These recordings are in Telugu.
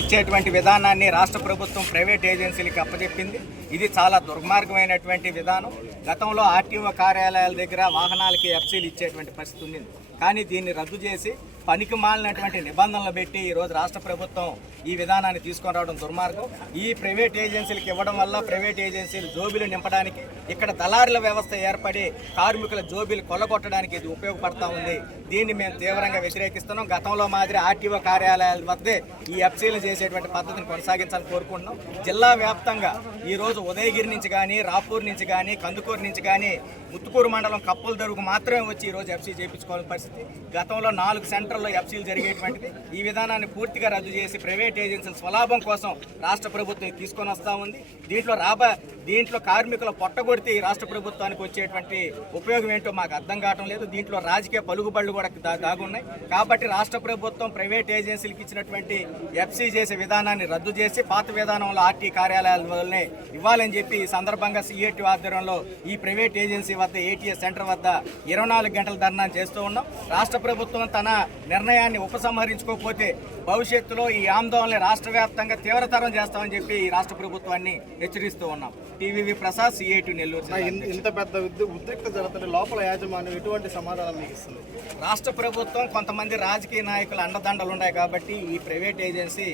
ఇచ్చేటువంటి విధానాన్ని రాష్ట్ర ప్రభుత్వం ప్రైవేట్ ఏజెన్సీలకు అప్పచెప్పింది. ఇది చాలా దుర్మార్గమైనటువంటి విధానం. గతంలో ఆర్టీఓ కార్యాలయాల దగ్గర వాహనాలకి ఎఫ్సీలు ఇచ్చేటువంటి పరిస్థితి ఉంది. కానీ దీన్ని రద్దు చేసి పనికి మాలినటువంటి నిబంధనలు పెట్టి ఈరోజు రాష్ట్ర ప్రభుత్వం ఈ విధానాన్ని తీసుకొని రావడం దుర్మార్గం. ఈ ప్రైవేట్ ఏజెన్సీలకు ఇవ్వడం వల్ల ప్రైవేట్ ఏజెన్సీలు జోబీలు నింపడానికి, ఇక్కడ దళారుల వ్యవస్థ ఏర్పడి కార్మికుల జోబీలు కొల్లగొట్టడానికి ఇది ఉపయోగపడతా ఉంది. దీన్ని మేము తీవ్రంగా వ్యతిరేకిస్తున్నాం. గతంలో మాదిరి ఆర్టీఓ కార్యాలయాల వద్దే ఈ ఎఫ్సీలు చేసేటువంటి పద్ధతిని కొనసాగించాలని కోరుకుంటున్నాం. జిల్లా వ్యాప్తంగా ఈరోజు ఉదయగిరి నుంచి కానీ, రాపూర్ నుంచి కానీ, కందుకూరు నుంచి కానీ, ముత్తుకూరు మండలం కప్పుల దరుగు మాత్రమే వచ్చి ఈరోజు ఎఫ్సీ చేయించుకోవాల్సిన పరిస్థితి. గతంలో 4 సెంటర్లో ఎఫ్సీలు జరిగేటువంటిది. ఈ విధానాన్ని పూర్తిగా రద్దు చేసి ప్రైవేట్ ఏజెన్సీల స్వలాభం కోసం రాష్ట్ర ప్రభుత్వం తీసుకొని వస్తూ ఉంది. దీంట్లో కార్మికుల పొట్టగొడితే ఈ రాష్ట్ర ప్రభుత్వానికి వచ్చేటువంటి ఉపయోగం ఏంటో మాకు అర్థం కావడం లేదు. దీంట్లో రాజకీయ పలుకుబడులు కూడా దాగున్నాయి. కాబట్టి రాష్ట్ర ప్రభుత్వం ప్రైవేట్ ఏజెన్సీలకు ఇచ్చినటువంటి ఎఫ్సీ చేసే విధానాన్ని రద్దు చేసి పాత విధానంలో ఆర్టీ కార్యాలయాల వల్లనే ఇవ్వాలని చెప్పి ఈ సందర్భంగా సిఐటి ఆధ్వర్యంలో ఈ ప్రైవేట్ ఏజెన్సీ వద్ద ఏటీఎస్ సెంటర్ వద్ద 24 గంటల ధర్నా చేస్తూ ఉన్నాం. రాష్ట్ర ప్రభుత్వం తన నిర్ణయాన్ని ఉపసంహరించుకోకపోతే భవిష్యత్తులో ఈ ఆందోళన రాష్ట్ర వ్యాప్తంగా తీవ్రతరం చేస్తామని చెప్పి ఈ రాష్ట్ర ప్రభుత్వాన్ని హెచ్చరిస్తూ ఉన్నాం. TVV Prasad, CIT Nellore. ఇంత పెద్ద ఉద్రిక్త జరుగుతుంది, లోపల యాజమాన్యం ఎటువంటి సమాధానం మీకు ఇస్తుంది? రాష్ట్ర ప్రభుత్వం కొంతమంది రాజకీయ నాయకుల అండదండలు ఉన్నాయి కాబట్టి ఈ ప్రైవేట్ ఏజెన్సీ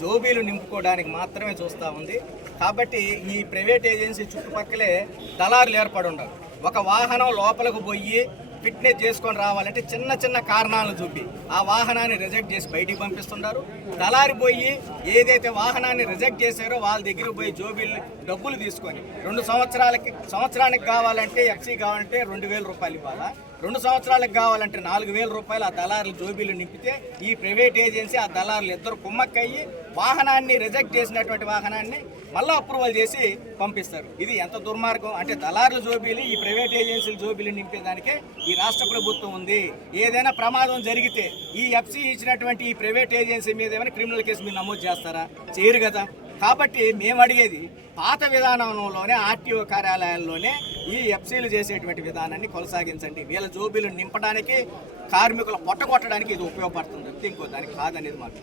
జోబీలు నింపుకోవడానికి మాత్రమే చూస్తూ ఉంది. కాబట్టి ఈ ప్రైవేట్ ఏజెన్సీ చుట్టుపక్కలే దళారులు ఏర్పడి ఉండరు. ఒక వాహనం లోపలకు పోయి ఫిట్నెస్ చేసుకొని రావాలంటే చిన్న చిన్న కారణాలను చూపి ఆ వాహనాన్ని రిజెక్ట్ చేసి బయటికి పంపిస్తున్నారు. దళారి పోయి ఏదైతే వాహనాన్ని రిజెక్ట్ చేశారో వాళ్ళ దగ్గర పోయి జోబీలు డబ్బులు తీసుకొని 2 సంవత్సరానికి కావాలంటే ఎఫ్సీ కావాలంటే 2,000 రూపాయలు ఇవ్వాలా, 2 సంవత్సరాలకు కావాలంటే 4,000 రూపాయలు ఆ దళారులు జోబీలు నింపితే ఈ ప్రైవేట్ ఏజెన్సీ ఆ దళారులు ఇద్దరు కుమ్మక్కయ్యి వాహనాన్ని రిజెక్ట్ చేసినటువంటి వాహనాన్ని మళ్ళీ అప్రూవల్ చేసి పంపిస్తారు. ఇది ఎంత దుర్మార్గం అంటే దళారుల జోబీలు ఈ ప్రైవేట్ ఏజెన్సీల జోబీలు నింపేదానికే ఈ రాష్ట్ర ప్రభుత్వం ఉంది. ఏదైనా ప్రమాదం జరిగితే ఈ ఎఫ్సీ ఇచ్చినటువంటి ఈ ప్రైవేట్ ఏజెన్సీ మీద ఏమైనా క్రిమినల్ కేసు మీరు నమోదు చేస్తారా? చేయరు కదా. కాబట్టి మేము అడిగేది పాత విధానంలోనే ఆర్టీఓ కార్యాలయాల్లోనే ఈ ఎఫ్సీలు చేసేటువంటి విధానాన్ని కొనసాగించండి. వీళ్ళ జోబీలు నింపడానికి, కార్మికుల పొట్టగొట్టడానికి ఇది ఉపయోగపడుతుంది. ఇంకో దానికి కాదనేది మాకు